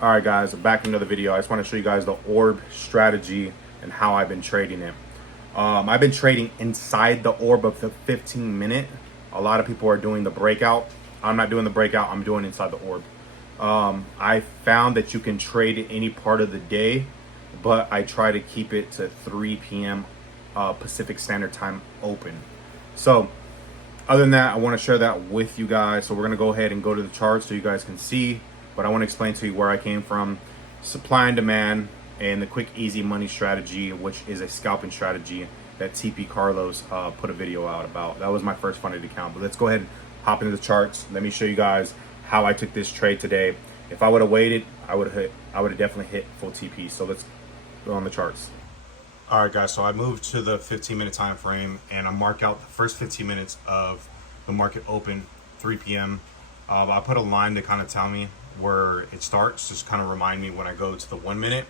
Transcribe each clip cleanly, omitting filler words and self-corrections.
All right, guys, back in another video. I just want to show you guys the orb strategy and how I've been trading it. I've been trading inside the orb of the 15-minute. A lot of people are doing the breakout. I'm not doing the breakout. I'm doing inside the orb. I found that you can trade any part of the day, but I try to keep it to 3 p.m. Pacific Standard Time open. So other than that, I want to share that with you guys. So we're going to go ahead and go to the chart so you guys can see. But I want to explain to you where I came from, supply and demand, and the quick, easy money strategy, which is a scalping strategy that TP Carlos put a video out about. That was my first funded account. But let's go ahead and hop into the charts. Let me show you guys how I took this trade today. If I would have waited, I would have definitely hit full TP. So let's go on the charts. All right, guys. So I moved to the 15-minute time frame, and I mark out the first 15 minutes of the market open, 3 p.m. I put a line to kind of tell me where it starts, just kind of remind me when I go to the 1 minute.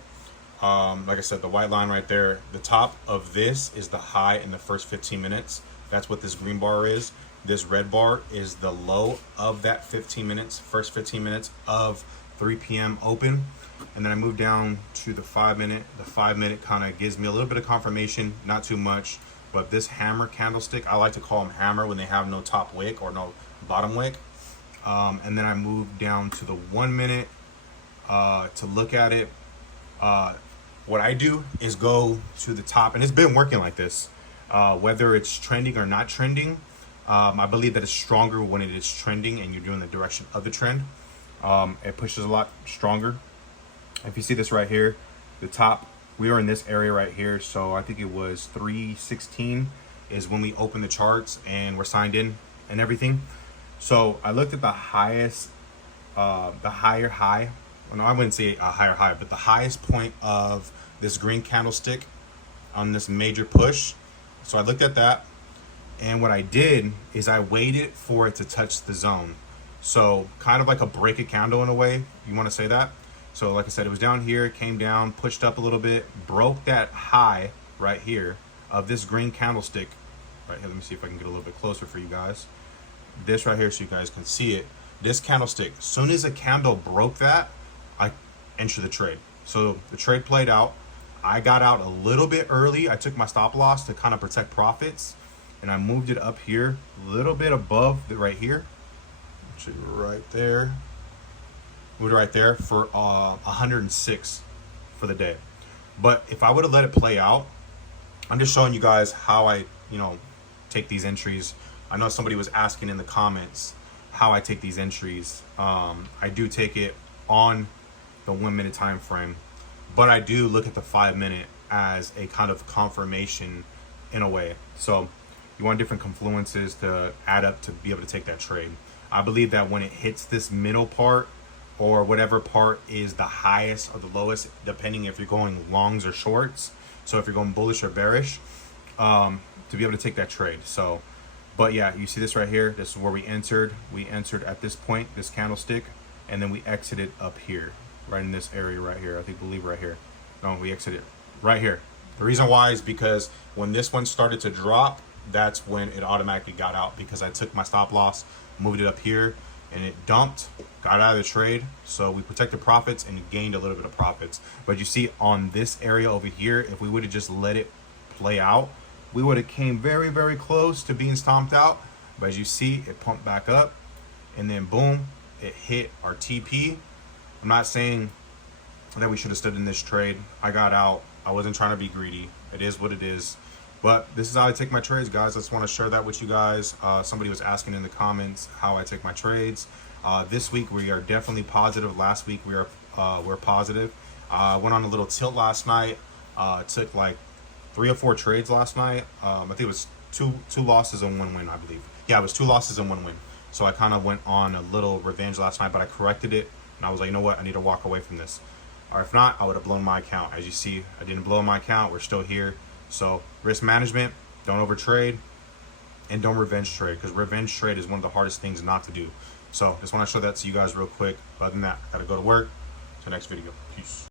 Like I said, the white line right there, the top of this is the high in the first 15 minutes. That's what this green bar is. This red bar is the low of that 15 minutes, first 15 minutes of 3 p.m. open. And then I move down to the 5 minute. The 5 minute kind of gives me a little bit of confirmation, not too much. But this hammer candlestick, I like to call them hammer when they have no top wick or no bottom wick. And then I moved down to the 1 minute to look at it. What I do is go to the top, and it's been working like this, whether it's trending or not trending. I believe that it's stronger when it is trending and you're doing the direction of the trend. It pushes a lot stronger. If you see this right here, the top, we are in this area right here. So I think it was 316 is when we opened the charts and we're signed in and everything. So I looked at the highest, the higher high. Well, no, I wouldn't say a higher high, but the highest point of this green candlestick on this major push. So I looked at that, and what I did is I waited for it to touch the zone. So kind of like a break a candle in a way, you want to say that. So like I said, it was down here, came down, pushed up a little bit, broke that high right here of this green candlestick. Right here, let me see if I can get a little bit closer for you guys. This right here so you guys can see it. This candlestick, as soon as a candle broke that, I entered the trade. So the trade played out. I got out a little bit early. I took my stop loss to kind of protect profits, and I moved it up here a little bit above the right here. Actually right there. Moved it right there for 106 for the day. But if I would have let it play out, I'm just showing you guys how I, take these entries. I know somebody was asking in the comments how I take these entries. I do take it on the 1 minute time frame, but I do look at the 5 minute as a kind of confirmation in a way. So you want different confluences to add up to be able to take that trade. I believe that when it hits this middle part, or whatever part is the highest or the lowest, depending if you're going longs or shorts, so if you're going bullish or bearish, to be able to take that trade. So but yeah, you see this right here. This is where we entered. We entered at this point, this candlestick, and then we exited up here, right in this area right here. I believe right here. No, we exited right here. The reason why is because when this one started to drop, that's when it automatically got out, because I took my stop loss, moved it up here, and it dumped, got out of the trade. So we protected profits and gained a little bit of profits. But you see on this area over here, if we would have just let it play out, we would have came very, very close to being stomped out. But as you see, it pumped back up, and then boom, it hit our TP. I'm not saying that we should have stood in this trade. I got out. I wasn't trying to be greedy. It is what it is. But this is how I take my trades, guys. I just want to share that with you guys. Somebody was asking in the comments how I take my trades. This week we are definitely positive. Last week we're positive. Went on a little tilt last night. Took like 3 or 4 trades last night. I think it was two losses and 1 win, I believe. Yeah, it was 2 losses and 1 win. So I kind of went on a little revenge last night, but I corrected it, and I was like, you know what? I need to walk away from this. Or if not, I would have blown my account. As you see, I didn't blow my account. We're still here. So risk management, don't overtrade, and don't revenge trade, because revenge trade is one of the hardest things not to do. So just want to show that to you guys real quick. Other than that, I got to go to work. Till next video. Peace.